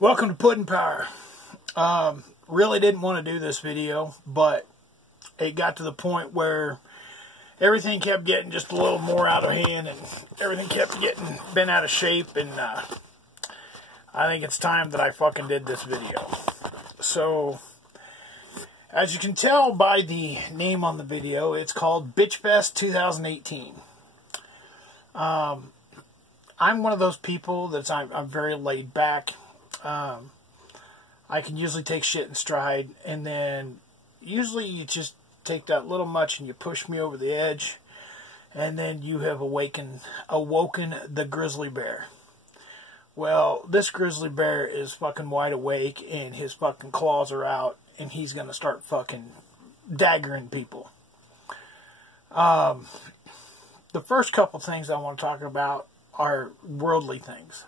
Welcome to Puddin' Power. Really didn't want to do this video, but it got to the point where everything kept getting just a little more out of hand and everything kept getting bent out of shape, and I think it's time that I fucking did this video. So, as you can tell by the name on the video, it's called Tchfest 2018. I'm one of those people that's I'm very laid back. I can usually take shit in stride, and then usually you just take that little much and you push me over the edge, and then you have awoken the grizzly bear. Well, this grizzly bear is fucking wide awake, and his fucking claws are out, and he's gonna start fucking daggering people. The first couple things I want to talk about are worldly things.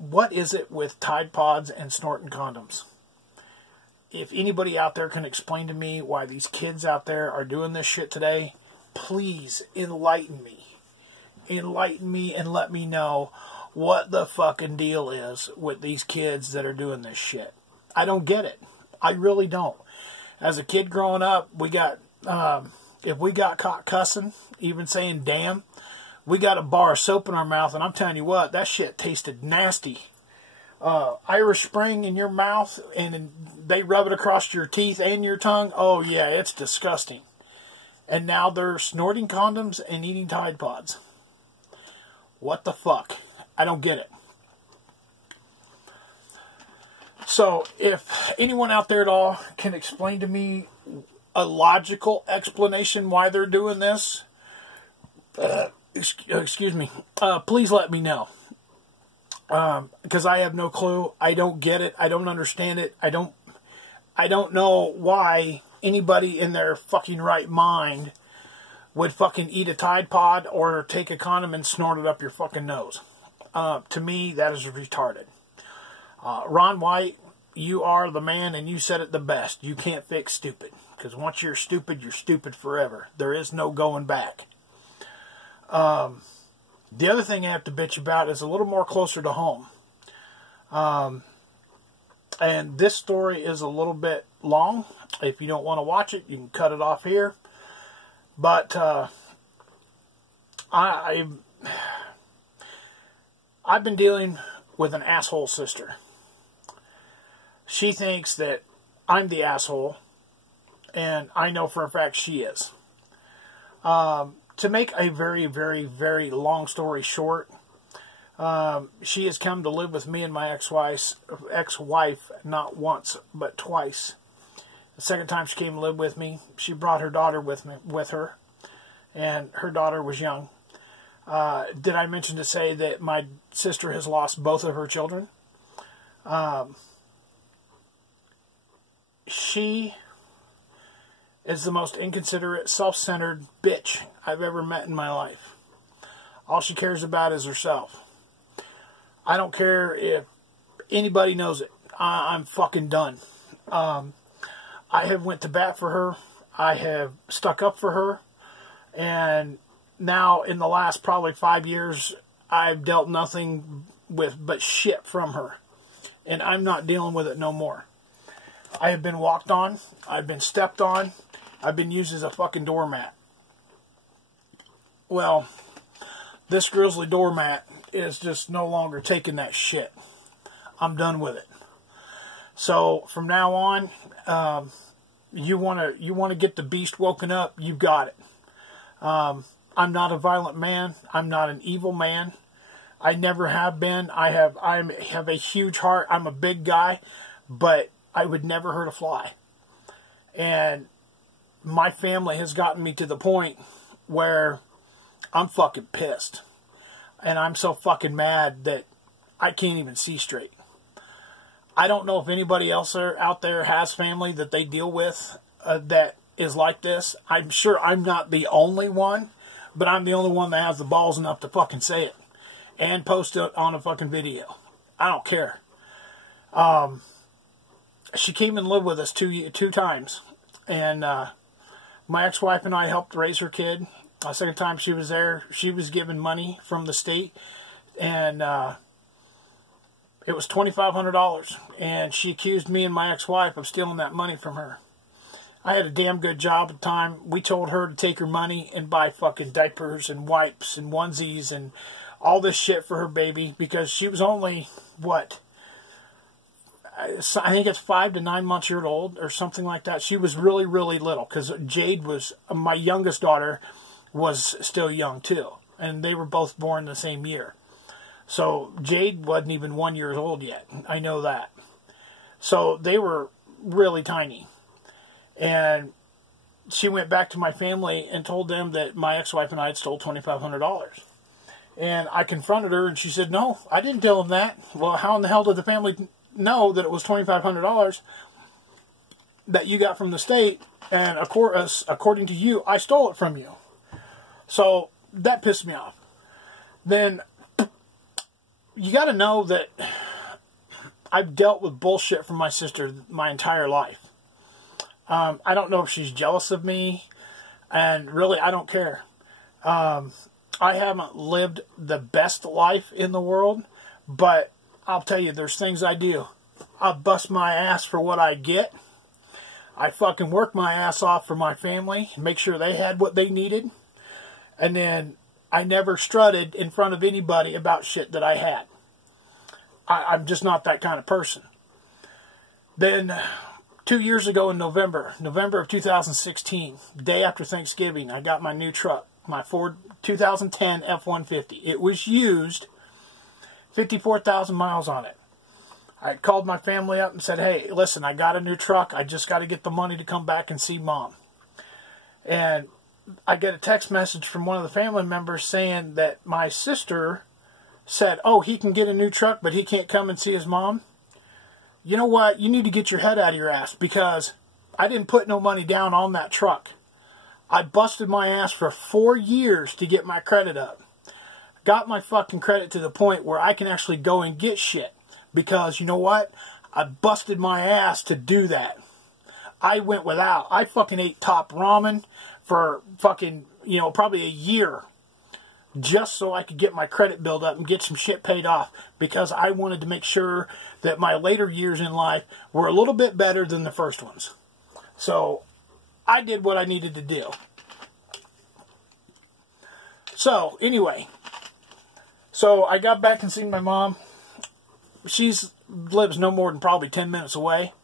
What is it with Tide Pods and snorting condoms? If anybody out there can explain to me why these kids out there are doing this shit today, please enlighten me. Enlighten me and let me know what the fucking deal is with these kids that are doing this shit. I don't get it. I really don't. As a kid growing up, we got, if we got caught cussing, even saying damn, we got a bar of soap in our mouth, and I'm telling you what, that shit tasted nasty. Irish Spring in your mouth, and they rub it across your teeth and your tongue. Oh yeah, it's disgusting. And now they're snorting condoms and eating Tide Pods. What the fuck? I don't get it. So, if anyone out there at all can explain to me a logical explanation why they're doing this, excuse me, please let me know. Because I have no clue. I don't get it. I don't understand it. I don't know why anybody in their fucking right mind would fucking eat a Tide Pod or take a condom and snort it up your fucking nose. To me, that is retarded. Ron White, you are the man, and you said it the best. You can't fix stupid. Because once you're stupid forever. There is no going back. The other thing I have to bitch about is a little more closer to home. And this story is a little bit long. If you don't want to watch it, you can cut it off here. But I've been dealing with an asshole sister. She thinks that I'm the asshole, and I know for a fact she is. To make a very, very, very long story short, she has come to live with me and my ex-wife not once, but twice. The second time she came to live with me, she brought her daughter with her, and her daughter was young. Did I mention to say that my sister has lost both of her children? She is the most inconsiderate, self-centered bitch I've ever met in my life. All she cares about is herself. I don't care if anybody knows it. I'm fucking done. I have went to bat for her. I have stuck up for her. And now, in the last probably 5 years, I've dealt nothing with but shit from her. And I'm not dealing with it no more. I have been walked on. I've been stepped on. I've been used as a fucking doormat. Well, this grizzly doormat is just no longer taking that shit. I'm done with it. So from now on, you wanna get the beast woken up, you got it. I'm not a violent man. I'm not an evil man. I never have been. I have a huge heart. I'm a big guy, but I would never hurt a fly. And my family has gotten me to the point where I'm fucking pissed. And I'm so fucking mad that I can't even see straight. I don't know if anybody else out there has family that they deal with that is like this. I'm sure I'm not the only one, but I'm the only one that has the balls enough to fucking say it and post it on a fucking video. I don't care. She came and lived with us two times, and my ex-wife and I helped raise her kid. The second time she was there, she was given money from the state, and It was $2,500, and she accused me and my ex-wife of stealing that money from her. I had a damn good job at the time. We told her to take her money and buy fucking diapers and wipes and onesies and all this shit for her baby, because she was only, what, I think it's 5 to 9 months old or something like that. She was really, really little, because Jade was, my youngest daughter was still young too. And they were both born the same year. So Jade wasn't even 1 year old yet. I know that. So they were really tiny. And she went back to my family and told them that my ex-wife and I had stole $2,500. And I confronted her, and she said, no, I didn't tell them that. Well, how in the hell did the family know that it was $2,500 that you got from the state? And according to you, I stole it from you. So that pissed me off. Then you got to know that I've dealt with bullshit from my sister my entire life. I don't know if she's jealous of me, and really, I don't care. I haven't lived the best life in the world, but I'll tell you, there's things I do. I bust my ass for what I get. I fucking work my ass off for my family, make sure they had what they needed, and then I never strutted in front of anybody about shit that I had. I'm just not that kind of person. Then 2 years ago in November of 2016, day after Thanksgiving, I got my new truck, my Ford 2010 F-150. It was used, 54,000 miles on it. I called my family up and said, hey, listen, I got a new truck. I just got to get the money to come back and see Mom. And I get a text message from one of the family members saying that my sister said, oh, he can get a new truck, but he can't come and see his mom. You know what? You need to get your head out of your ass, because I didn't put no money down on that truck. I busted my ass for 4 years to get my credit up. Got my fucking credit to the point where I can actually go and get shit. Because, you know what? I busted my ass to do that. I went without. I fucking ate top ramen for fucking, probably a year, just so I could get my credit built up and get some shit paid off, because I wanted to make sure that my later years in life were a little bit better than the first ones. So I did what I needed to do. So anyway, so I got back and seen my mom. She lives no more than probably 10 minutes away,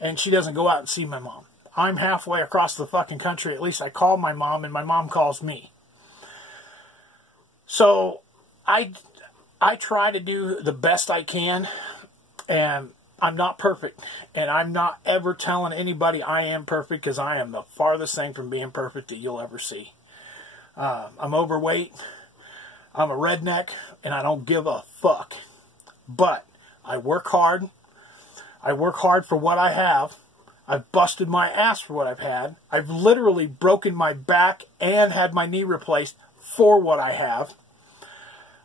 and she doesn't go out and see my mom. I'm halfway across the fucking country. At least I call my mom, and my mom calls me. So I try to do the best I can, and I'm not perfect. And I'm not ever telling anybody I am perfect, because I am the farthest thing from being perfect that you'll ever see. I'm overweight. I'm a redneck, and I don't give a fuck. But I work hard. I work hard for what I have. I've busted my ass for what I've had. I've literally broken my back and had my knee replaced for what I have.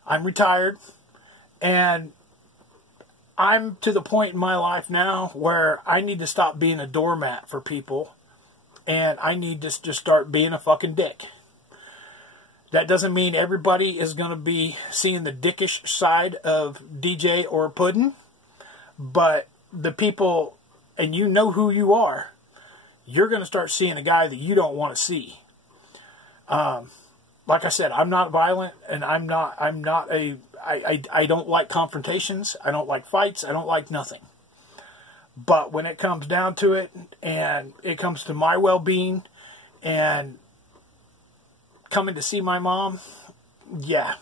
I'm retired, and I'm to the point in my life now where I need to stop being a doormat for people, and I need to just start being a fucking dick. That doesn't mean everybody is going to be seeing the dickish side of DJ or Puddin', but the people, and you know who you are, you're going to start seeing a guy that you don't want to see. Like I said, I'm not violent, and I don't like confrontations. I don't like fights. I don't like nothing. But when it comes down to it, and it comes to my well-being, and coming to see my mom, yeah.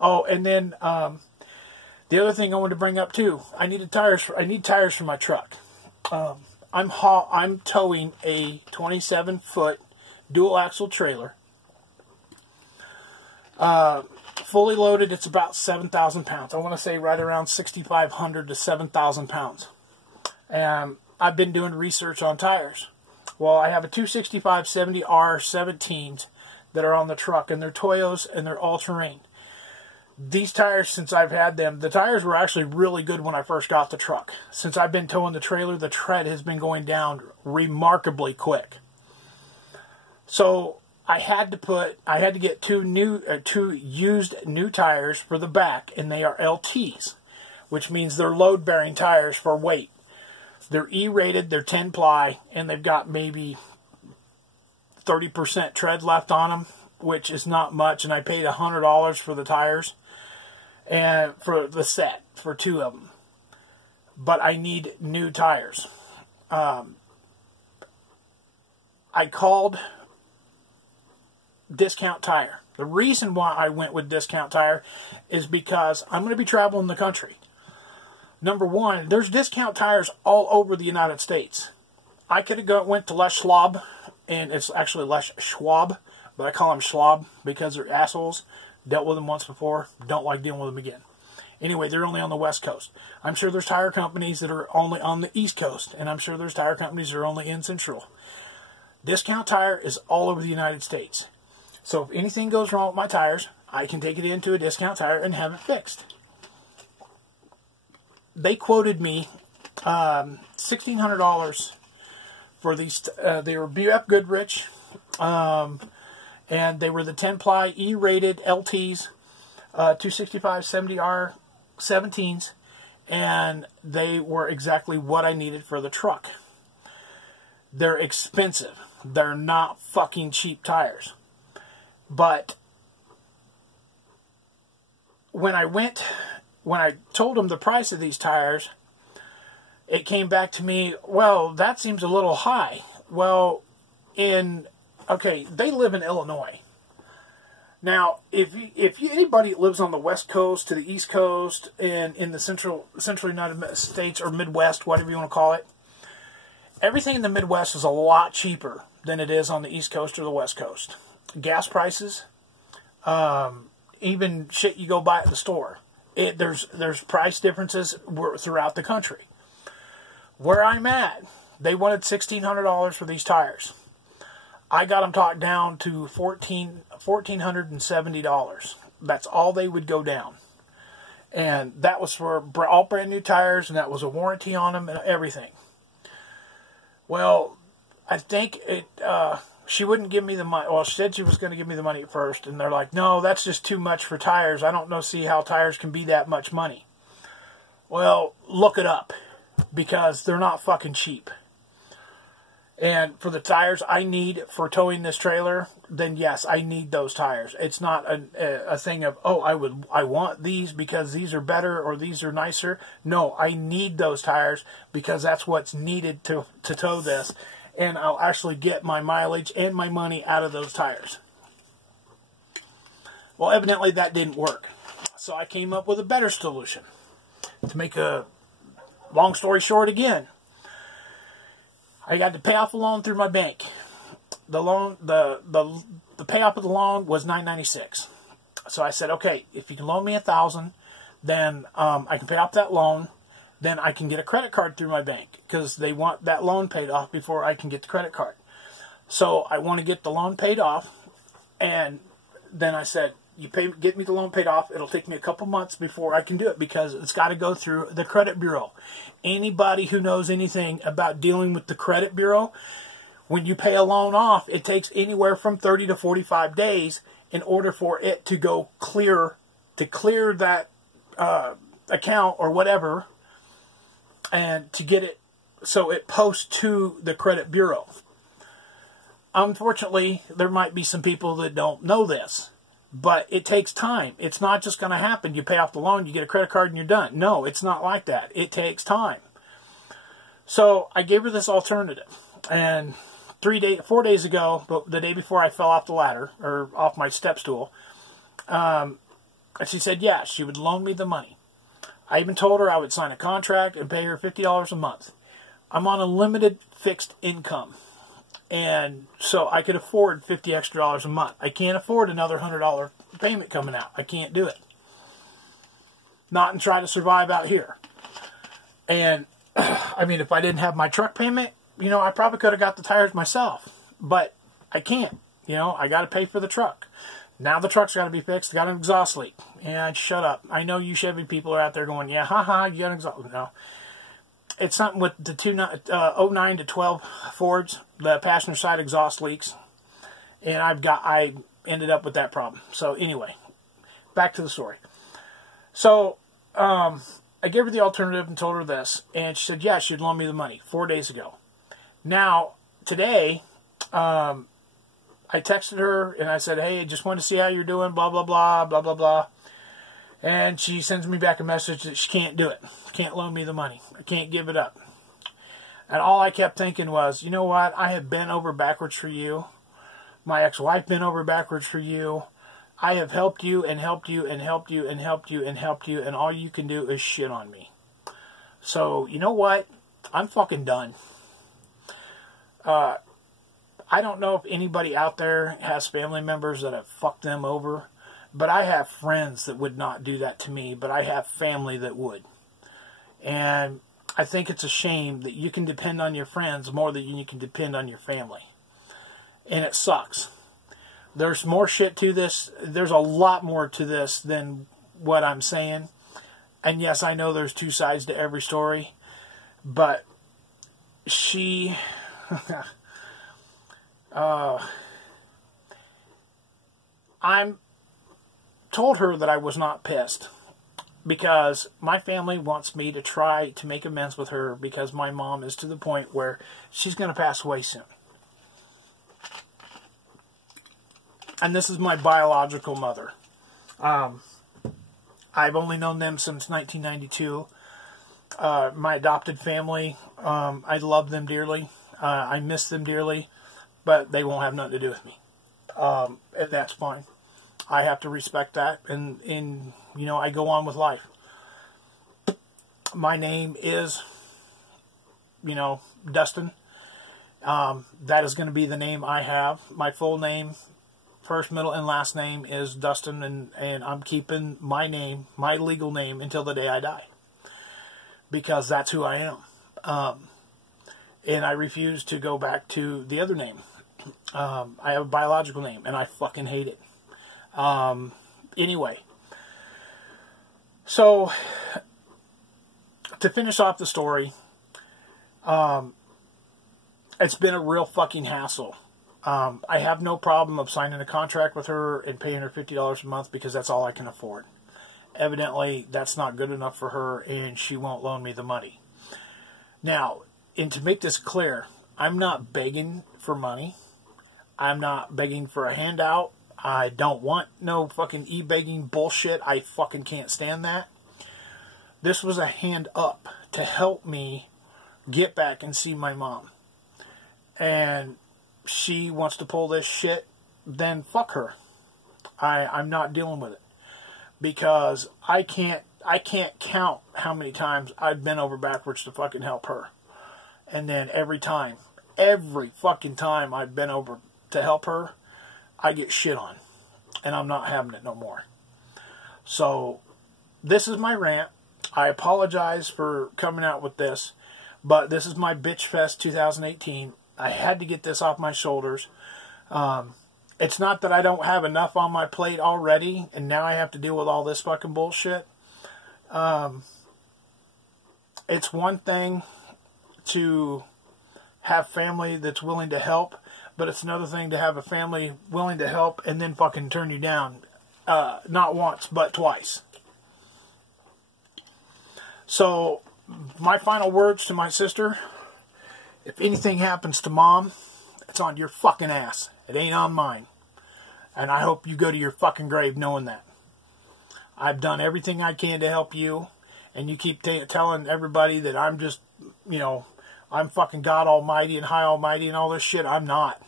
Oh, and then the other thing I wanted to bring up too, I need tires for my truck. I'm towing a 27-foot dual axle trailer. Fully loaded, it's about 7,000 pounds. I want to say right around 6,500 to 7,000 pounds. And I've been doing research on tires. Well, I have a 265/70 R17s that are on the truck, and they're Toyos, and they're all-terrain. These tires, since I've had them, the tires were actually really good when I first got the truck. Since I've been towing the trailer, the tread has been going down remarkably quick. So I had to get two used new tires for the back, and they are LTs. which means they're load-bearing tires for weight. They're E-rated, they're 10-ply, and they've got maybe 30% tread left on them, which is not much, and I paid $100 for the tires, and for the set, for 2 of them. But I need new tires. I called Discount Tire. The reason why I went with Discount Tire is because I'm going to be traveling the country. Number one, there's Discount Tires all over the United States. I could have went to Les Schwab, and it's actually Les Schwab, but I call them Schwab because they're assholes. Dealt with them once before. Don't like dealing with them again. Anyway, they're only on the West Coast. I'm sure there's tire companies that are only on the East Coast, and I'm sure there's tire companies that are only in Central. Discount Tire is all over the United States. So if anything goes wrong with my tires, I can take it into a Discount Tire and have it fixed. They quoted me $1,600 for these. They were BF Goodrich, and they were the 10-ply E-rated LTs, 265 70R 17s, and they were exactly what I needed for the truck. They're expensive. They're not fucking cheap tires. But when I told them the price of these tires, it came back to me, well, that seems a little high. Well, okay, they live in Illinois. Now, if anybody that lives on the West Coast to the East Coast and in the Central United States or Midwest, whatever you want to call it, everything in the Midwest is a lot cheaper than it is on the East Coast or the West Coast. Gas prices, even shit you go buy at the store. There's price differences throughout the country. Where I'm at, they wanted $1,600 for these tires. I got them talked down to $1,470. That's all they would go down. And that was for all brand new tires, and that was a warranty on them and everything. Well, I think she wouldn't give me the money. Well, she said she was going to give me the money at first, and they're like, no, that's just too much for tires. I don't see how tires can be that much money. Well, look it up, because they're not fucking cheap. And for the tires I need for towing this trailer, then yes, I need those tires. It's not a thing of, oh, I want these because these are better or these are nicer. No, I need those tires because that's what's needed to tow this. And I'll actually get my mileage and my money out of those tires. Well, evidently that didn't work. So I came up with a better solution. To make a long story short again, I got to pay off a loan through my bank. The loan, the payoff of the loan was $996. So I said, okay, if you can loan me $1,000, then I can pay off that loan. Then I can get a credit card through my bank because they want that loan paid off before I can get the credit card. So I want to get the loan paid off, and then I said, get me the loan paid off. It'll take me a couple months before I can do it because it's got to go through the credit bureau. Anybody who knows anything about dealing with the credit bureau, when you pay a loan off, it takes anywhere from 30 to 45 days in order for it to go clear that account or whatever, and to get it so it posts to the credit bureau. Unfortunately, there might be some people that don't know this, but it takes time. It's not just going to happen. You pay off the loan, you get a credit card, and you're done. No, it's not like that. It takes time. So I gave her this alternative, and 4 days ago, but the day before I fell off the ladder, or off my step stool, she said, yeah, she would loan me the money. I even told her I would sign a contract and pay her $50 a month. I'm on a limited fixed income, and so I could afford $50 extra a month. I can't afford another $100 payment coming out. I can't do it. Not and try to survive out here. And, I mean, if I didn't have my truck payment, I probably could have got the tires myself. But I can't. I got to pay for the truck. Now the truck's got to be fixed. Got an exhaust leak. Yeah, shut up. I know you Chevy people are out there going, yeah, haha, you got an exhaust leak. No. It's something with the 09 to 12 Fords, the passenger side exhaust leaks. And I ended up with that problem. So anyway, back to the story. So, I gave her the alternative and told her this, and she said, yeah, she'd loan me the money 4 days ago. Now, today, I texted her, and I said, hey, just wanted to see how you're doing, blah, blah, blah, blah, blah, blah. And she sends me back a message that she can't do it. Can't loan me the money. I can't give it up. And all I kept thinking was, you know what? I have bent over backwards for you. My ex-wife bent over backwards for you. I have helped you and helped you and helped you and helped you and helped you, and all you can do is shit on me. So, you know what? I'm fucking done. I don't know if anybody out there has family members that have fucked them over, but I have friends that would not do that to me, but I have family that would. And I think it's a shame that you can depend on your friends more than you can depend on your family. And it sucks. There's more shit to this. There's a lot more to this than what I'm saying. And yes, I know there's two sides to every story. But she... I told her that I was not pissed. Because my family wants me to try to make amends with her because my mom is to the point where she's going to pass away soon. And this is my biological mother. I've only known them since 1992. My adopted family, I love them dearly. I miss them dearly, but they won't have nothing to do with me. And that's fine. I have to respect that, and you know, I go on with life. My name is, you know, Dustin. That is going to be the name I have. My full name, first, middle, and last name is Dustin, and I'm keeping my name, my legal name, until the day I die. Because that's who I am. And I refuse to go back to the other name. I have a biological name, and I fucking hate it. Anyway. So, to finish off the story, it's been a real fucking hassle. I have no problem of signing a contract with her and paying her $50 a month because that's all I can afford. Evidently, that's not good enough for her, and she won't loan me the money. Now, and to make this clear, I'm not begging for money. I'm not begging for a handout. I don't want no fucking e-begging bullshit. I fucking can't stand that. This was a hand up to help me get back and see my mom. And she wants to pull this shit, then fuck her. I'm not dealing with it. Because I can't count how many times I've been over backwards to fucking help her. And then every fucking time I've been over to help her, I get shit on. And I'm not having it no more. So, this is my rant. I apologize for coming out with this. But this is my Bitch Fest 2018. I had to get this off my shoulders. It's not that I don't have enough on my plate already, and now I have to deal with all this fucking bullshit. It's one thing to have family that's willing to help, but it's another thing to have a family willing to help and then fucking turn you down. Not once, but twice. So, my final words to my sister: if anything happens to Mom, it's on your fucking ass. It ain't on mine. And I hope you go to your fucking grave knowing that. I've done everything I can to help you. And you keep telling everybody that I'm just, you know, I'm fucking God Almighty and High Almighty and all this shit. I'm not.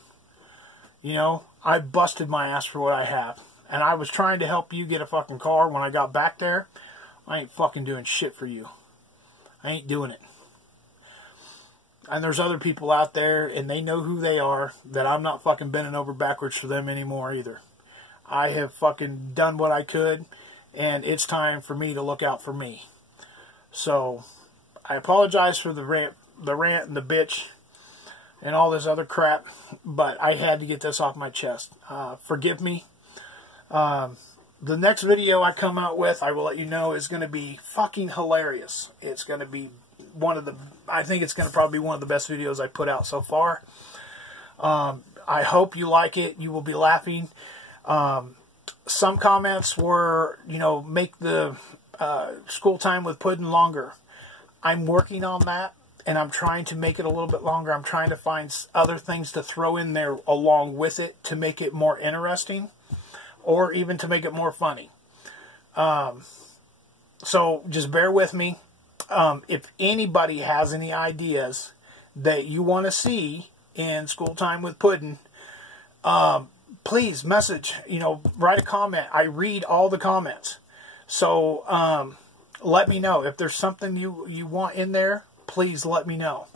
You know, I busted my ass for what I have. And I was trying to help you get a fucking car when I got back there. I ain't fucking doing shit for you. I ain't doing it. And there's other people out there, and they know who they are, that I'm not fucking bending over backwards for them anymore either. I have fucking done what I could, and it's time for me to look out for me. So, I apologize for the rant and the bitch and all this other crap, but I had to get this off my chest. Forgive me. The next video I come out with, I will let you know, is going to be fucking hilarious. It's going to be I think it's going to probably be one of the best videos I put out so far. I hope you like it. You will be laughing. Some comments were, you know, make the school time with pudding longer. I'm working on that, and I'm trying to make it a little bit longer. I'm trying to find other things to throw in there along with it to make it more interesting, or even to make it more funny. So just bear with me. If anybody has any ideas that you want to see in School Time with Puddin', please message, write a comment. I read all the comments. So let me know. If there's something you want in there, please let me know.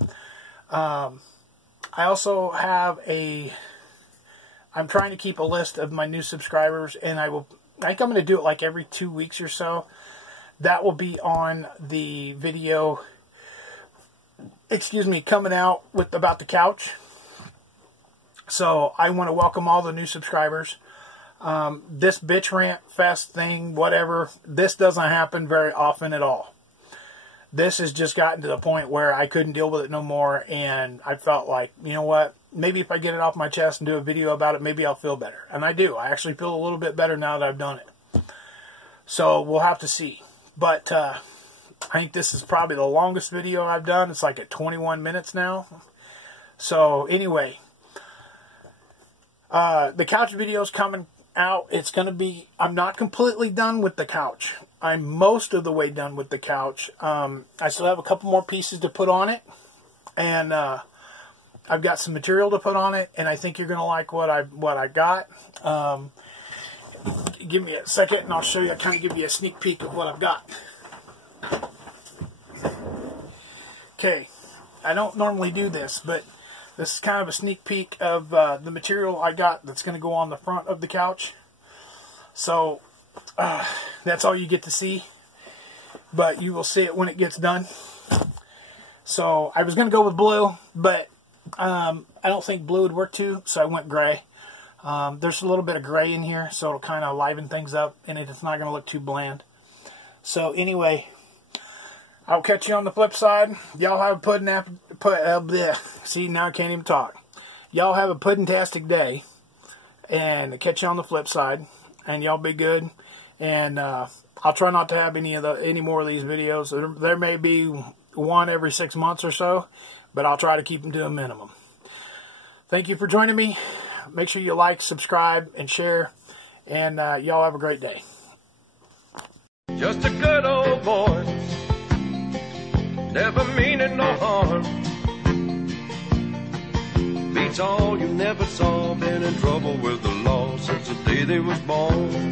I also have I'm trying to keep a list of my new subscribers, and I think I'm going to do it like every 2 weeks or so. That will be on the video, coming out about the couch. So I want to welcome all the new subscribers. This bitch rant fest thing, whatever, this doesn't happen very often at all. This has just gotten to the point where I couldn't deal with it no more, and I felt like, you know what, maybe if I get it off my chest and do a video about it, maybe I'll feel better. And I do. I actually feel a little bit better now that I've done it. So we'll have to see. But I think this is probably the longest video I've done. It's like at 21 minutes now. So anyway, the couch video is coming out. It's going to be, I'm not completely done with the couch. I'm most of the way done with the couch. I still have a couple more pieces to put on it. And I've got some material to put on it. And I think you're going to like what I got. Give me a second and I'll show you, kind of give you a sneak peek of what I've got. Okay, I don't normally do this, but this is kind of a sneak peek of the material I got that's going to go on the front of the couch. So, that's all you get to see, but you will see it when it gets done. So, I was going to go with blue, but I don't think blue would work too, so I went gray. There's a little bit of gray in here, so it'll kind of liven things up, and it's not going to look too bland. So anyway, I'll catch you on the flip side. Y'all have a see, now I can't even talk. Y'all have a puddin-tastic day, and I'll catch you on the flip side, and y'all be good. And I'll try not to have any more of these videos. There may be one every 6 months or so, but I'll try to keep them to a minimum. Thank you for joining me. Make sure you like, subscribe, and share. And y'all have a great day. Just a good old boy, never meaning no harm. Beats all you never saw, been in trouble with the law since the day they was born.